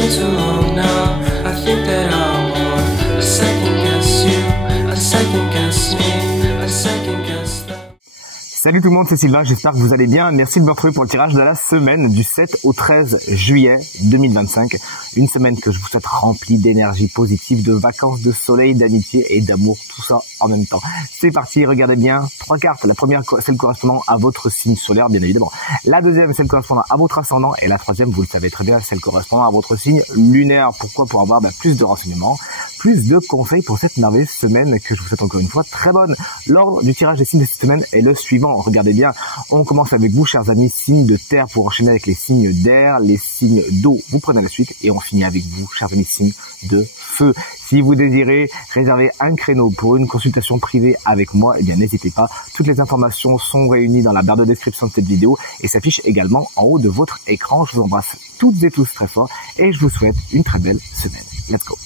been too long now. I think that I want to second guess you, I second guess me, I second guess that. Salut tout le monde, c'est Sylvain, j'espère que vous allez bien. Merci de me retrouver pour le tirage de la semaine du 7 au 13 juillet 2025. Une semaine que je vous souhaite remplie d'énergie positive, de vacances, de soleil, d'amitié et d'amour, tout ça en même temps. C'est parti, regardez bien, 3 cartes. La première, celle correspondant à votre signe solaire, bien évidemment. La deuxième, celle correspondant à votre ascendant. Et la troisième, vous le savez très bien, celle correspondant à votre signe lunaire. Pourquoi? Pour avoir plus de renseignements, plus de conseils pour cette merveilleuse semaine que je vous souhaite encore une fois très bonne. L'ordre du tirage des signes de cette semaine est le suivant. Regardez bien, on commence avec vous, chers amis, signes de terre, pour enchaîner avec les signes d'air, les signes d'eau. Vous prenez la suite et on finit avec vous, chers amis, signes de feu. Si vous désirez réserver un créneau pour une consultation privée avec moi, eh bien n'hésitez pas. Toutes les informations sont réunies dans la barre de description de cette vidéo et s'affichent également en haut de votre écran. Je vous embrasse toutes et tous très fort et je vous souhaite une très belle semaine. Let's go!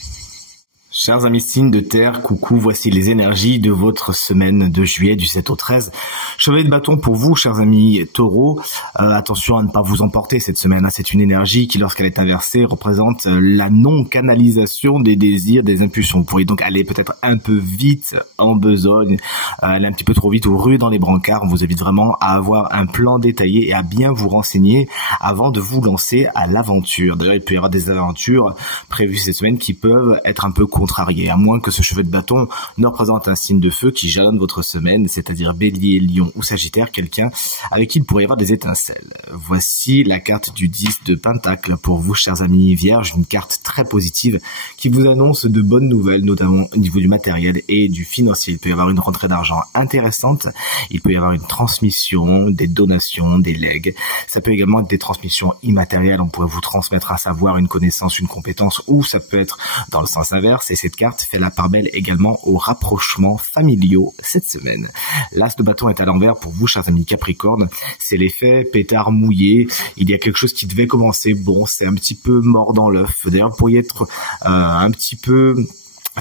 Chers amis signes de terre, coucou, voici les énergies de votre semaine de juillet du 7 au 13. Chevalier de bâton pour vous, chers amis taureaux. Attention à ne pas vous emporter cette semaine. C'est une énergie qui, lorsqu'elle est inversée, représente la non-canalisation des désirs, des impulsions. Vous pourriez donc aller peut-être un peu vite en besogne, aller un petit peu trop vite ou ruer dans les brancards. On vous invite vraiment à avoir un plan détaillé et à bien vous renseigner avant de vous lancer à l'aventure. D'ailleurs, il peut y avoir des aventures prévues cette semaine qui peuvent être un peu contrarié, à moins que ce cheveu de bâton ne représente un signe de feu qui jalonne votre semaine, c'est-à-dire Bélier, Lion ou Sagittaire, quelqu'un avec qui il pourrait y avoir des étincelles. Voici la carte du 10 de Pentacle pour vous, chers amis Vierges, une carte très positive qui vous annonce de bonnes nouvelles, notamment au niveau du matériel et du financier. Il peut y avoir une rentrée d'argent intéressante, il peut y avoir une transmission, des donations, des legs. Ça peut également être des transmissions immatérielles, on pourrait vous transmettre un savoir, une connaissance, une compétence, ou ça peut être dans le sens inverse. Et cette carte fait la part belle également aux rapprochements familiaux cette semaine. L'as de bâton est à l'envers pour vous, chers amis Capricorne. C'est l'effet pétard mouillé. Il y a quelque chose qui devait commencer. Bon, c'est un petit peu mort dans l'œuf. D'ailleurs, vous pourriez être un petit peu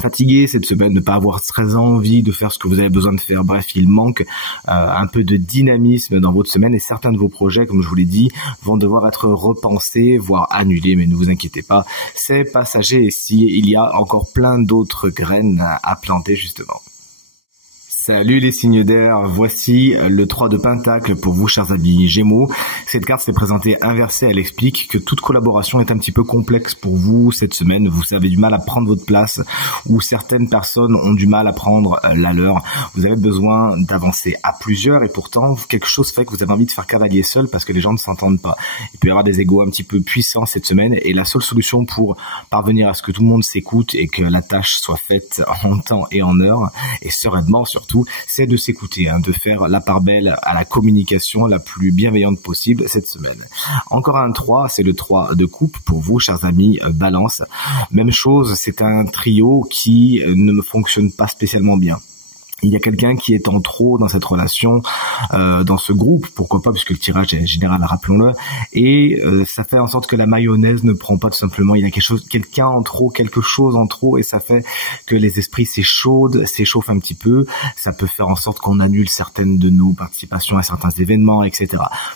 fatigué cette semaine, ne pas avoir très envie de faire ce que vous avez besoin de faire. Bref, il manque un peu de dynamisme dans votre semaine et certains de vos projets, comme je vous l'ai dit, vont devoir être repensés, voire annulés, mais ne vous inquiétez pas, c'est passager ici. Il y a encore plein d'autres graines à planter justement. Salut les signes d'air, voici le 3 de Pentacle pour vous, chers amis Gémeaux. Cette carte s'est présentée inversée, elle explique que toute collaboration est un petit peu complexe pour vous cette semaine. Vous avez du mal à prendre votre place ou certaines personnes ont du mal à prendre la leur. Vous avez besoin d'avancer à plusieurs et pourtant quelque chose fait que vous avez envie de faire cavalier seul parce que les gens ne s'entendent pas. Il peut y avoir des égos un petit peu puissants cette semaine et la seule solution pour parvenir à ce que tout le monde s'écoute et que la tâche soit faite en temps et en heure et sereinement surtout, c'est de s'écouter, de faire la part belle à la communication la plus bienveillante possible cette semaine. Encore un 3, c'est le 3 de coupe pour vous, chers amis Balance. Même chose, c'est un trio qui ne me fonctionne pas spécialement bien. Il y a quelqu'un qui est en trop dans cette relation, dans ce groupe, pourquoi pas, puisque le tirage est général, rappelons-le, et ça fait en sorte que la mayonnaise ne prend pas tout simplement. Il y a quelqu'un en trop, quelque chose en trop, et ça fait que les esprits s'échauffent un petit peu. Ça peut faire en sorte qu'on annule certaines de nos participations à certains événements, etc.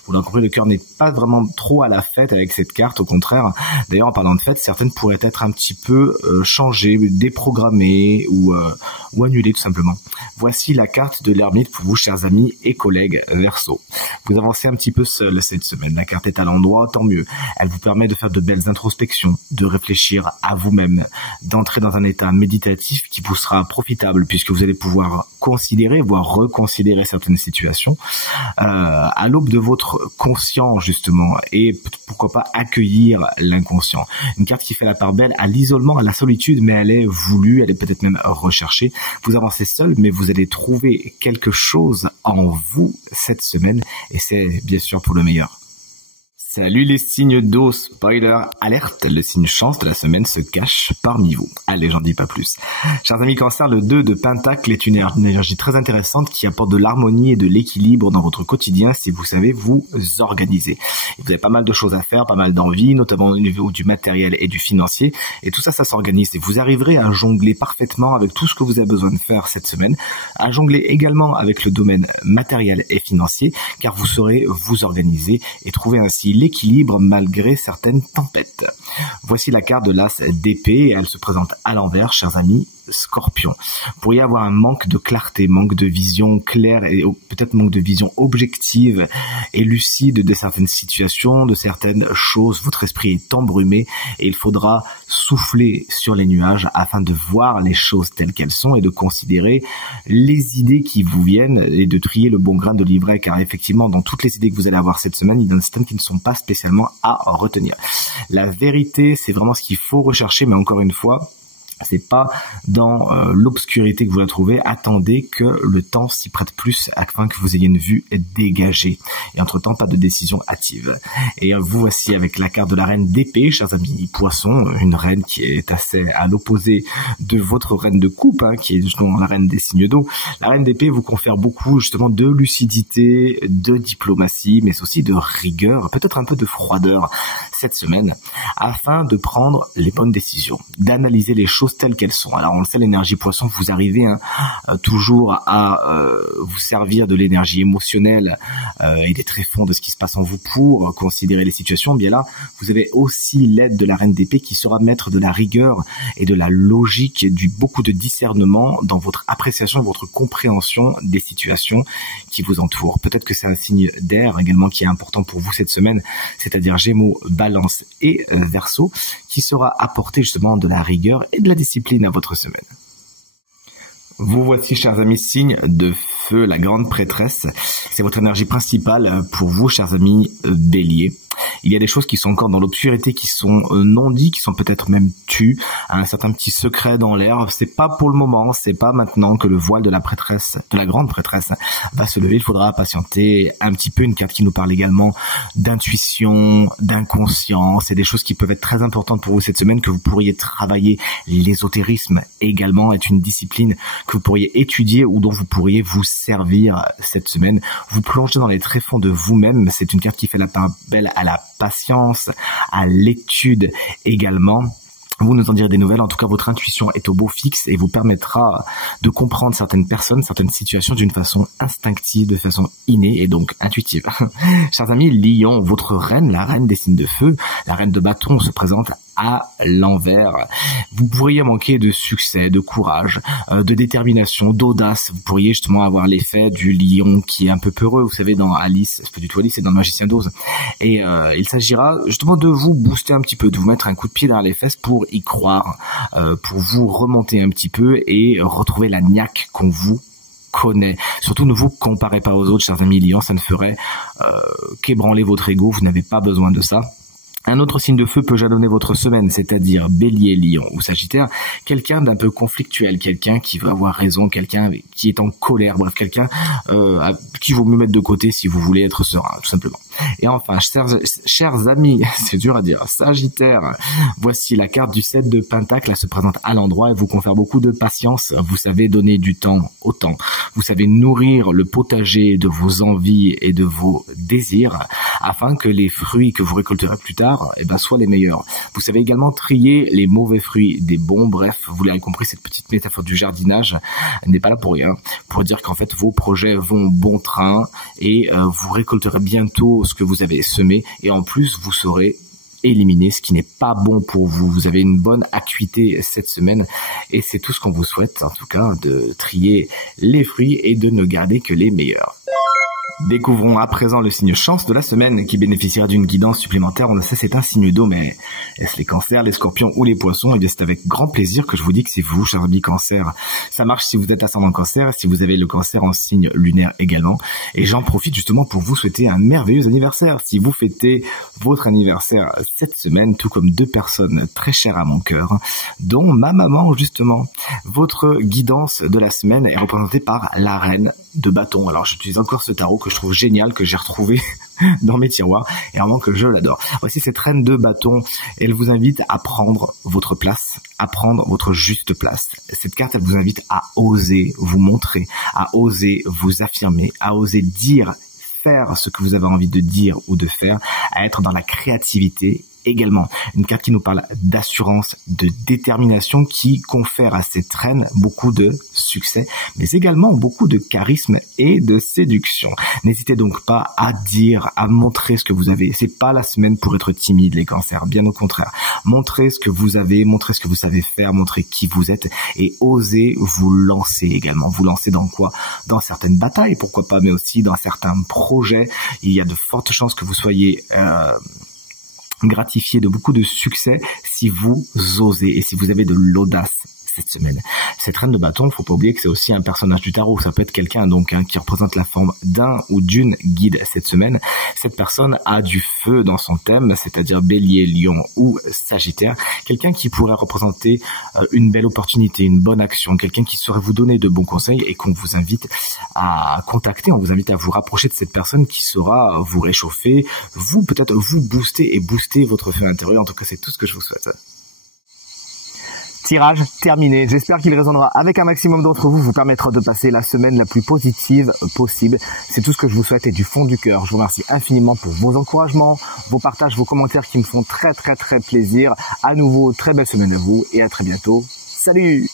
Vous l'avez compris, le cœur n'est pas vraiment trop à la fête avec cette carte, au contraire. D'ailleurs, en parlant de fête, certaines pourraient être un petit peu changées, déprogrammées ou annulées tout simplement. Voici la carte de l'ermite pour vous, chers amis et collègues Verseau. Vous avancez un petit peu seul cette semaine. La carte est à l'endroit, tant mieux. Elle vous permet de faire de belles introspections, de réfléchir à vous-même, d'entrer dans un état méditatif qui vous sera profitable puisque vous allez pouvoir considérer, voire reconsidérer certaines situations à l'aube de votre conscient justement et pourquoi pas accueillir l'inconscient. Une carte qui fait la part belle à l'isolement, à la solitude, mais elle est voulue, elle est peut-être même recherchée. Vous avancez seul, mais vous allez trouver quelque chose en vous cette semaine et c'est bien sûr pour le meilleur. Salut les signes d'eau, spoiler, alerte, le signe chance de la semaine se cache parmi vous. Allez, j'en dis pas plus. Chers amis Cancer, le 2 de Pentacle est une énergie très intéressante qui apporte de l'harmonie et de l'équilibre dans votre quotidien si vous savez vous organiser. Vous avez pas mal de choses à faire, pas mal d'envie, notamment au niveau du matériel et du financier, et tout ça, ça s'organise et vous arriverez à jongler parfaitement avec tout ce que vous avez besoin de faire cette semaine, à jongler également avec le domaine matériel et financier, car vous saurez vous organiser et trouver ainsi l'équilibre malgré certaines tempêtes. Voici la carte de l'As d'épée, elle se présente à l'envers, chers amis Scorpion. Vous pourriez avoir un manque de clarté, manque de vision claire et peut-être manque de vision objective et lucide de certaines situations, de certaines choses. Votre esprit est embrumé et il faudra souffler sur les nuages afin de voir les choses telles qu'elles sont et de considérer les idées qui vous viennent et de trier le bon grain de livret, car effectivement dans toutes les idées que vous allez avoir cette semaine, il y en a certaines qui ne sont pas spécialement à retenir. La vérité, c'est vraiment ce qu'il faut rechercher, mais encore une fois, c'est pas dans l'obscurité que vous la trouvez. Attendez que le temps s'y prête plus afin que vous ayez une vue dégagée. Et entre-temps, pas de décision hâtive. Et vous voici avec la carte de la reine d'épée, chers amis poissons, une reine qui est assez à l'opposé de votre reine de coupe, qui est justement la reine des signes d'eau. La reine d'épée vous confère beaucoup justement de lucidité, de diplomatie, mais aussi de rigueur, peut-être un peu de froideur cette semaine, afin de prendre les bonnes décisions, d'analyser les choses telles qu'elles sont. Alors on le sait, l'énergie poisson, vous arrivez toujours à vous servir de l'énergie émotionnelle et des tréfonds de ce qui se passe en vous pour considérer les situations. Bien là, vous avez aussi l'aide de la reine d'épée qui sera mettre de la rigueur et de la logique et beaucoup de discernement dans votre appréciation, votre compréhension des situations qui vous entourent. Peut-être que c'est un signe d'air également qui est important pour vous cette semaine, c'est-à-dire Gémeaux, Balance et Verseau, qui sera apporté justement de la rigueur et de la discipline à votre semaine. Vous voici, chers amis, signe de feu, la grande prêtresse. C'est votre énergie principale pour vous, chers amis Bélier. Il y a des choses qui sont encore dans l'obscurité, qui sont non dites, qui sont peut-être même tues, un certain petit secret dans l'air. C'est pas pour le moment, c'est pas maintenant que le voile de la prêtresse, de la grande prêtresse, va se lever. Il faudra patienter un petit peu. Une carte qui nous parle également d'intuition, d'inconscience, et des choses qui peuvent être très importantes pour vous cette semaine, que vous pourriez travailler. L'ésotérisme également est une discipline que vous pourriez étudier ou dont vous pourriez vous servir cette semaine. Vous plongez dans les tréfonds de vous-même. C'est une carte qui fait la part belle à la patience, à l'étude également. Vous nous en direz des nouvelles. En tout cas, votre intuition est au beau fixe et vous permettra de comprendre certaines personnes, certaines situations d'une façon instinctive, de façon innée et donc intuitive. Chers amis, Lion, votre reine, la reine des signes de feu, la reine de bâton se présente à l'envers. Vous pourriez manquer de succès, de courage, de détermination, d'audace. Vous pourriez justement avoir l'effet du lion qui est un peu peureux, vous savez, dans Alice, c'est pas du tout Alice, c'est dans le Magicien d'Oz. Et il s'agira justement de vous booster un petit peu, de vous mettre un coup de pied derrière les fesses pour y croire, pour vous remonter un petit peu et retrouver la niaque qu'on vous connaît. Surtout, ne vous comparez pas aux autres, chers amis Lion, ça ne ferait qu'ébranler votre ego, vous n'avez pas besoin de ça. Un autre signe de feu peut jalonner votre semaine, c'est-à-dire Bélier, Lion ou Sagittaire, quelqu'un d'un peu conflictuel, quelqu'un qui veut avoir raison, quelqu'un qui est en colère, bref, quelqu'un qui vaut mieux mettre de côté si vous voulez être serein, tout simplement. Et enfin, chers amis, c'est dur à dire, Sagittaire, voici la carte du 7 de Pentacle, elle se présente à l'endroit et vous confère beaucoup de patience. Vous savez donner du temps au temps. Vous savez nourrir le potager de vos envies et de vos désirs afin que les fruits que vous récolterez plus tard soient les meilleurs. Vous savez également trier les mauvais fruits des bons. Bref, vous l'avez compris, cette petite métaphore du jardinage n'est pas là pour rien, pour dire qu'en fait vos projets vont bon train et vous récolterez bientôt ce que vous avez semé et en plus vous saurez éliminer ce qui n'est pas bon pour vous. Vous avez une bonne acuité cette semaine et c'est tout ce qu'on vous souhaite, en tout cas, de trier les fruits et de ne garder que les meilleurs. Découvrons à présent le signe chance de la semaine qui bénéficiera d'une guidance supplémentaire. On le sait, c'est un signe d'eau, mais est-ce les cancers, les scorpions ou les poissons? Eh bien, c'est avec grand plaisir que je vous dis que c'est vous, chers amis cancer. Ça marche si vous êtes ascendant cancer, si vous avez le cancer en signe lunaire également. Et j'en profite justement pour vous souhaiter un merveilleux anniversaire. Si vous fêtez votre anniversaire cette semaine, tout comme deux personnes très chères à mon cœur, dont ma maman justement. Votre guidance de la semaine est représentée par la reine de bâton. Alors j'utilise encore ce tarot que je trouve génial, que j'ai retrouvé dans mes tiroirs et vraiment que je l'adore. Voici cette reine de bâton, elle vous invite à prendre votre place, à prendre votre juste place. Cette carte, elle vous invite à oser vous montrer, à oser vous affirmer, à oser dire, faire ce que vous avez envie de dire ou de faire, à être dans la créativité également. Une carte qui nous parle d'assurance, de détermination, qui confère à cette reine beaucoup de succès, mais également beaucoup de charisme et de séduction. N'hésitez donc pas à dire, à montrer ce que vous avez. C'est pas la semaine pour être timide, les cancers, bien au contraire. Montrez ce que vous avez, montrez ce que vous savez faire, montrez qui vous êtes et osez vous lancer également. Vous lancer dans quoi? Dans certaines batailles, pourquoi pas, mais aussi dans certains projets. Il y a de fortes chances que vous soyez gratifié de beaucoup de succès si vous osez et si vous avez de l'audace cette semaine. Cette reine de bâton, faut pas oublier que c'est aussi un personnage du tarot. Ça peut être quelqu'un donc qui représente la forme d'un ou d'une guide cette semaine. Cette personne a du feu dans son thème, c'est-à-dire Bélier, Lion ou Sagittaire. Quelqu'un qui pourrait représenter une belle opportunité, une bonne action, quelqu'un qui saurait vous donner de bons conseils et qu'on vous invite à contacter. On vous invite à vous rapprocher de cette personne qui saura vous réchauffer, vous peut-être vous booster et booster votre feu intérieur. En tout cas, c'est tout ce que je vous souhaite. Tirage terminé. J'espère qu'il résonnera avec un maximum d'entre vous, vous permettra de passer la semaine la plus positive possible. C'est tout ce que je vous souhaite et du fond du cœur. Je vous remercie infiniment pour vos encouragements, vos partages, vos commentaires qui me font très plaisir. À nouveau, très belle semaine à vous et à très bientôt. Salut!